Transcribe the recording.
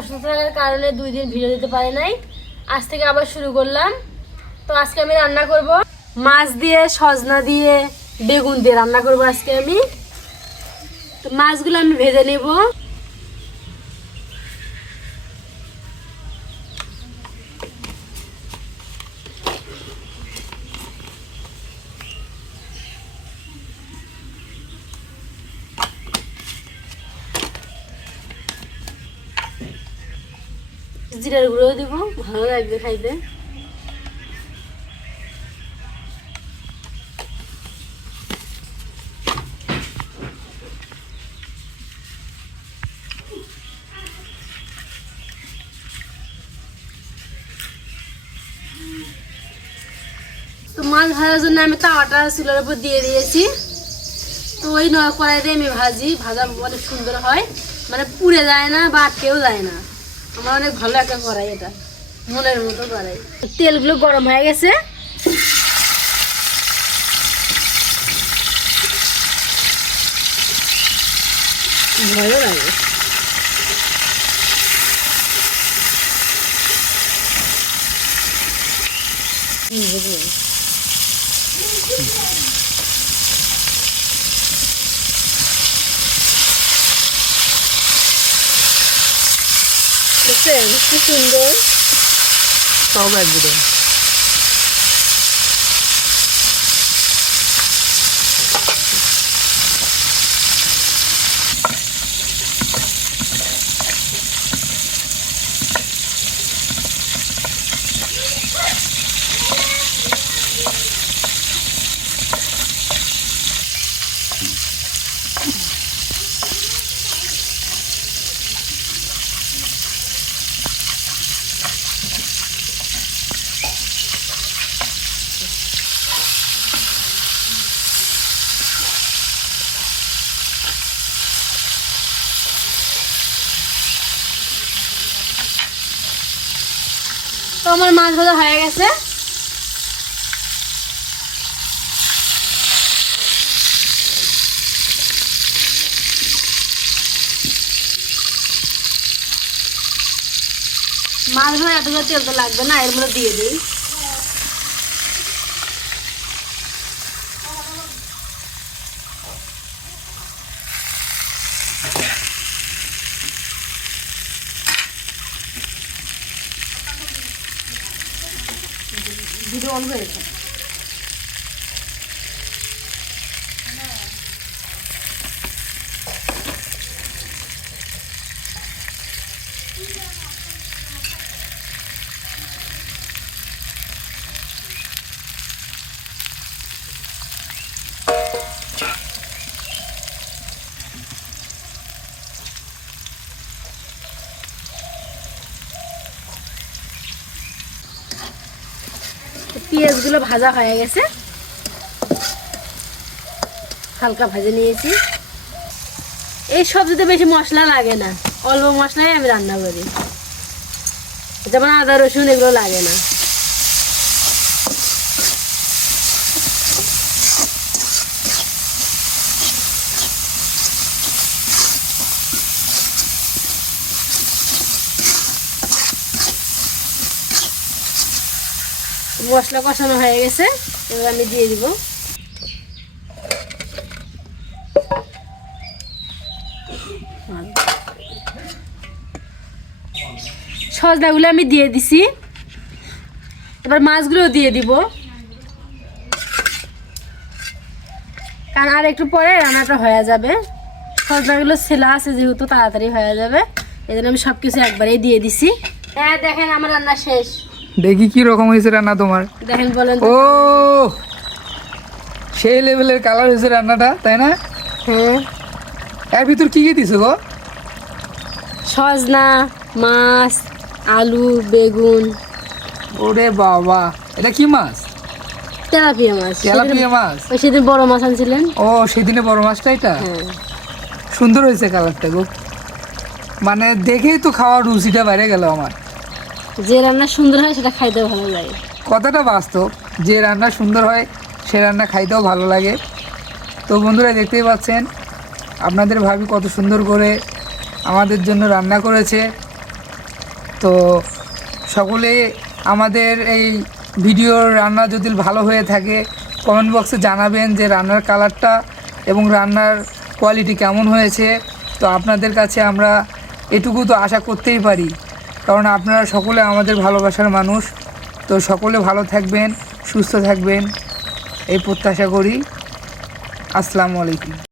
অসুস্থ থাকার কারণে দুই দিন ভিডিও দিতে পারে নাই। আজ থেকে আবার শুরু করলাম। তো আজকে আমি রান্না করব মাছ দিয়ে, সজনা দিয়ে, বেগুন দিয়ে রান্না করব আজকে আমি। তো মাছগুলো আমি ভেজে নেব। জিরার গুঁড়ো দিব, ভালো লাগবে খাইতে। তো মাছ ভাজার জন্য আমি তাওয়াটা চুলার উপর দিয়ে দিয়েছি। তো ওই নয় কড়াইতে আমি ভাজি, ভাজা অনেক সুন্দর হয়। মানে পুড়ে যায় না বা আটকেও যায় না। আমার অনেক ভালো একটা কড়াই এটা। মনের মতো কড়াই তেলগুলো গরম হয়ে গেছে। ভালো লাগে হুম, বুঝলাম। কি সুন্দর সব একবারে তো আমার মাছ ভাজা হয়ে গেছে। মাছ ভাজা এতগুলো তেল তো লাগবে না, এর মধ্যে দিয়ে দিই। ভিডিও অন হয়েছে পেঁয়াজগুলো ভাজা হয়ে গেছে। হালকা ভাজে নিয়েছি। এই সবজিতে বেশি মশলা লাগে না, অল্প মশলাই আমি রান্না করি। যেমন আদা রসুন এগুলো লাগে না। মশলা কষানো হয়ে গেছে, এবার আমি দিয়ে দিব। সজনাগুলো আমি দিয়ে দিছি। এবার মাছগুলো দিয়ে দিব। কারণ আর একটু পরে রান্নাটা হয়ে যাবে। সজনাগুলো ছেলা আছে যেহেতু, তাড়াতাড়ি হয়ে যাবে। এই জন্য আমি সব কিছু একবারেই দিয়ে দিছি। হ্যাঁ দেখেন আমার রান্না শেষ। দেখি কি রকম হয়েছে রান্না তোমার। দেখেন বলেন ও সেই লেভেলের কালার হয়েছে রান্নাটা তাই না? হ্যাঁ এর ভিতর কি কি দিছো গো? সজনা মাছ আলু বেগুন। ওরে বাবা! এটা কি মাছ? তেলাপিয়া মাছ। তেলাপিয়া মাছ? ওই সেদিন বড় মাছ আনছিলেন। ও সেদিনে বড় মাছটা এটা? সুন্দর হয়েছে কালারটা গো। মানে দেখেই তো খাওয়ার রুচিটা বাইরে গেল আমার। যে রান্না সুন্দর হয় সেটা খাইতে ভালো লাগে। কথাটা বাস্তব, যে রান্না সুন্দর হয় সে রান্না খাইতেও ভালো লাগে। তো বন্ধুরা, দেখতেই পাচ্ছেন, আপনাদের ভাবি কত সুন্দর করে আমাদের জন্য রান্না করেছে। তো সকলে আমাদের এই ভিডিওর রান্না যদি ভালো হয়ে থাকে কমেন্ট বক্সে জানাবেন যে রান্নার কালারটা এবং রান্নার কোয়ালিটি কেমন হয়েছে। তো আপনাদের কাছে আমরা এটুকু তো আশা করতেই পারি। কারণ আপনারা সকলে আমাদের ভালোবাসার মানুষ। তো সকলে ভালো থাকবেন, সুস্থ থাকবেন। এই প্রত্যাশা করি। আসসালামু আলাইকুম।